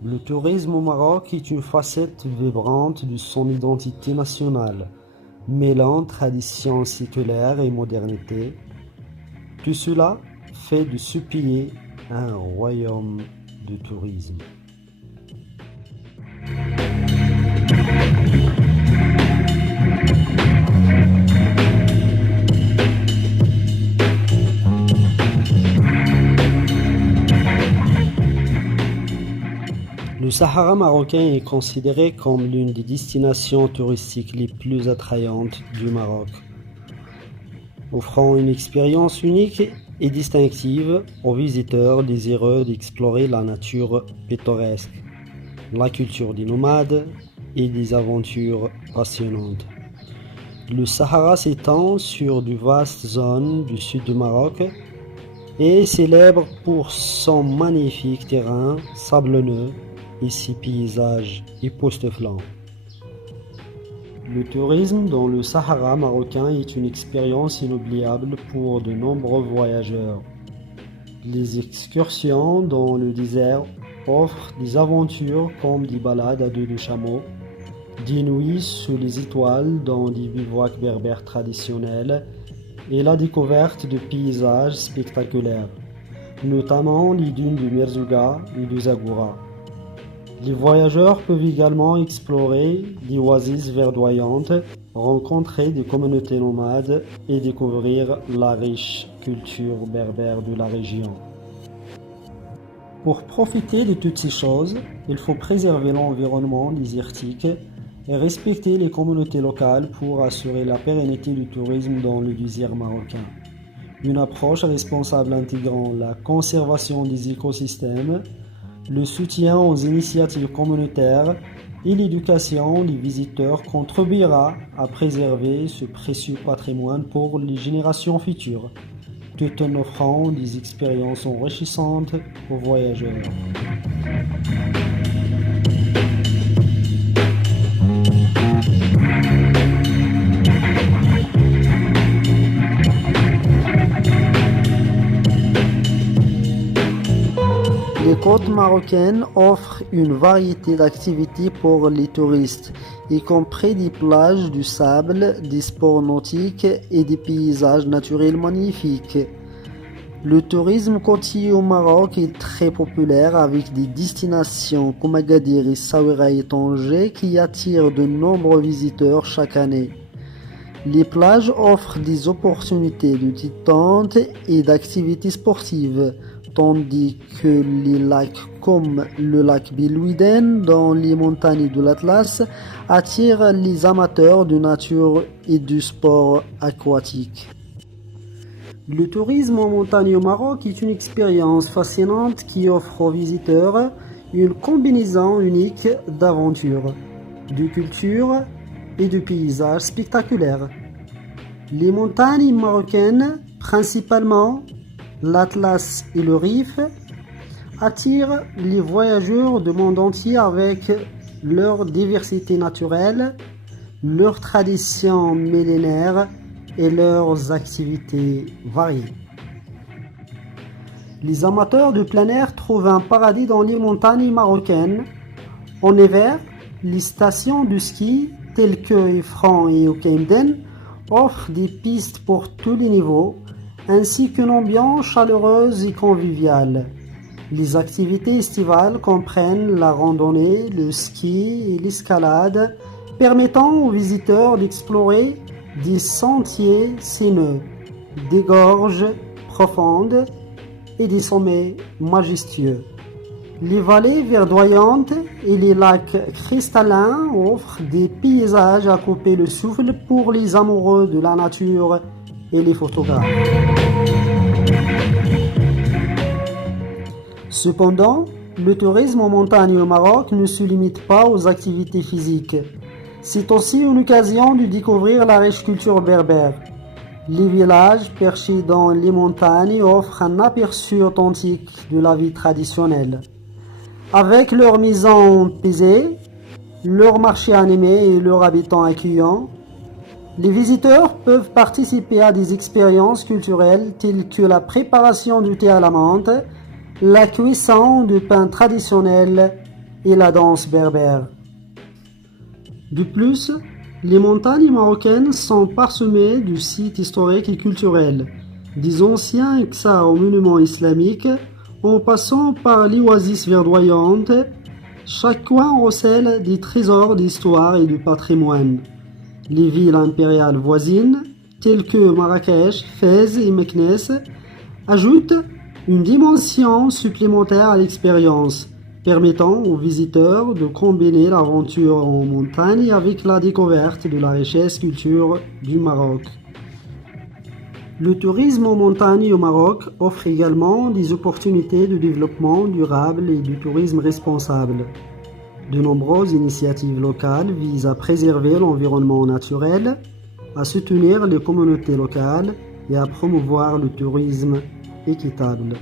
Le tourisme au Maroc est une facette vibrante de son identité nationale, mêlant tradition séculaire et modernité. Tout cela fait de ce pays un royaume de tourisme. Le Sahara marocain est considéré comme l'une des destinations touristiques les plus attrayantes du Maroc, offrant une expérience unique et distinctive aux visiteurs désireux d'explorer la nature pittoresque, la culture des nomades et des aventures passionnantes. Le Sahara s'étend sur de vastes zones du sud du Maroc et est célèbre pour son magnifique terrain sablonneux et ses paysages époustouflants. Le tourisme dans le Sahara marocain est une expérience inoubliable pour de nombreux voyageurs. Les excursions dans le désert offrent des aventures comme des balades à dos de chameau, des nuits sous les étoiles dans des bivouacs berbères traditionnels et la découverte de paysages spectaculaires, notamment les dunes de Merzouga et de Zagora. Les voyageurs peuvent également explorer des oasis verdoyantes, rencontrer des communautés nomades et découvrir la riche culture berbère de la région. Pour profiter de toutes ces choses, il faut préserver l'environnement désertique et respecter les communautés locales pour assurer la pérennité du tourisme dans le désert marocain. Une approche responsable intégrant la conservation des écosystèmes, le soutien aux initiatives communautaires et l'éducation des visiteurs contribuera à préserver ce précieux patrimoine pour les générations futures, tout en offrant des expériences enrichissantes aux voyageurs. Les côtes marocaines offrent une variété d'activités pour les touristes, y compris des plages de sable, des sports nautiques et des paysages naturels magnifiques. Le tourisme côtier au Maroc est très populaire avec des destinations comme Agadir, Essaouira et Tanger qui attirent de nombreux visiteurs chaque année. Les plages offrent des opportunités de détente et d'activités sportives, tandis que les lacs comme le lac Belouizen dans les montagnes de l'Atlas attirent les amateurs de nature et du sport aquatique. Le tourisme en montagne au Maroc est une expérience fascinante qui offre aux visiteurs une combinaison unique d'aventures, de culture et de paysages spectaculaires. Les montagnes marocaines, principalement l'Atlas et le Rif, attirent les voyageurs du monde entier avec leur diversité naturelle, leurs traditions millénaires et leurs activités variées. Les amateurs de plein air trouvent un paradis dans les montagnes marocaines. En hiver, les stations de ski telles que Ifrane et Oukemden offrent des pistes pour tous les niveaux, ainsi qu'une ambiance chaleureuse et conviviale. Les activités estivales comprennent la randonnée, le ski et l'escalade, permettant aux visiteurs d'explorer des sentiers sinueux, des gorges profondes et des sommets majestueux. Les vallées verdoyantes et les lacs cristallins offrent des paysages à couper le souffle pour les amoureux de la nature et les photographes. Cependant, le tourisme en montagne au Maroc ne se limite pas aux activités physiques. C'est aussi une occasion de découvrir la riche culture berbère. Les villages perchés dans les montagnes offrent un aperçu authentique de la vie traditionnelle. Avec leurs maisons apaisées, leurs marchés animés et leurs habitants accueillants, les visiteurs peuvent participer à des expériences culturelles telles que la préparation du thé à la menthe, la cuisson du pain traditionnel et la danse berbère. De plus, les montagnes marocaines sont parsemées de sites historiques et culturels, des anciens Xa aux monuments islamiques, en passant par les oasis verdoyantes. Chaque coin recèle des trésors d'histoire et de patrimoine. Les villes impériales voisines, telles que Marrakech, Fès et Meknès, ajoutent une dimension supplémentaire à l'expérience, permettant aux visiteurs de combiner l'aventure en montagne avec la découverte de la richesse culturelle du Maroc. Le tourisme en montagne au Maroc offre également des opportunités de développement durable et du tourisme responsable. De nombreuses initiatives locales visent à préserver l'environnement naturel, à soutenir les communautés locales et à promouvoir le tourisme équitable.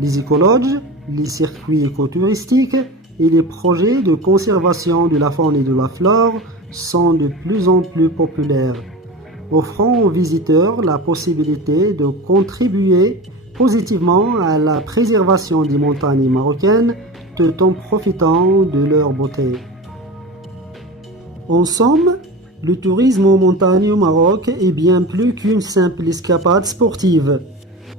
Les écologes, les circuits écotouristiques et les projets de conservation de la faune et de la flore sont de plus en plus populaires, offrant aux visiteurs la possibilité de contribuer positivement à la préservation des montagnes marocaines tout en profitant de leur beauté. En somme, le tourisme en montagne au Maroc est bien plus qu'une simple escapade sportive.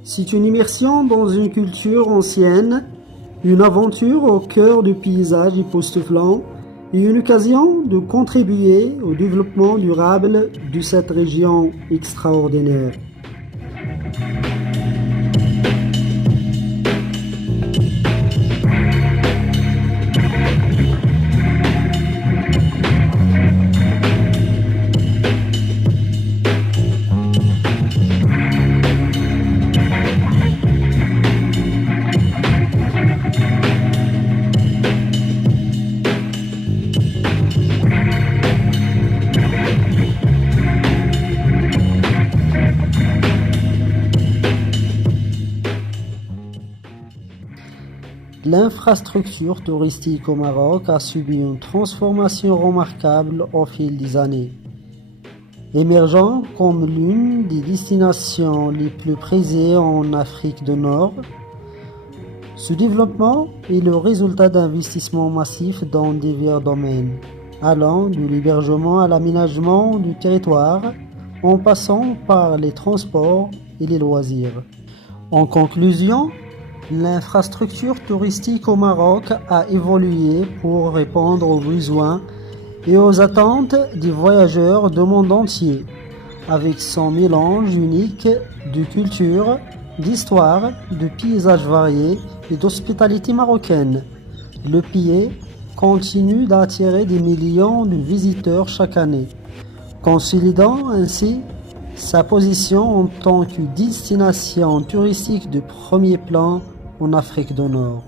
C'est une immersion dans une culture ancienne, une aventure au cœur du paysage époustouflant et une occasion de contribuer au développement durable de cette région extraordinaire. L'infrastructure touristique au Maroc a subi une transformation remarquable au fil des années, émergeant comme l'une des destinations les plus prisées en Afrique du Nord. Ce développement est le résultat d'investissements massifs dans divers domaines, allant de l'hébergement à l'aménagement du territoire, en passant par les transports et les loisirs. En conclusion, l'infrastructure touristique au Maroc a évolué pour répondre aux besoins et aux attentes des voyageurs du monde entier, avec son mélange unique de culture, d'histoire, de paysages variés et d'hospitalité marocaine. Le pays continue d'attirer des millions de visiteurs chaque année, consolidant ainsi sa position en tant que destination touristique de premier plan en Afrique du Nord.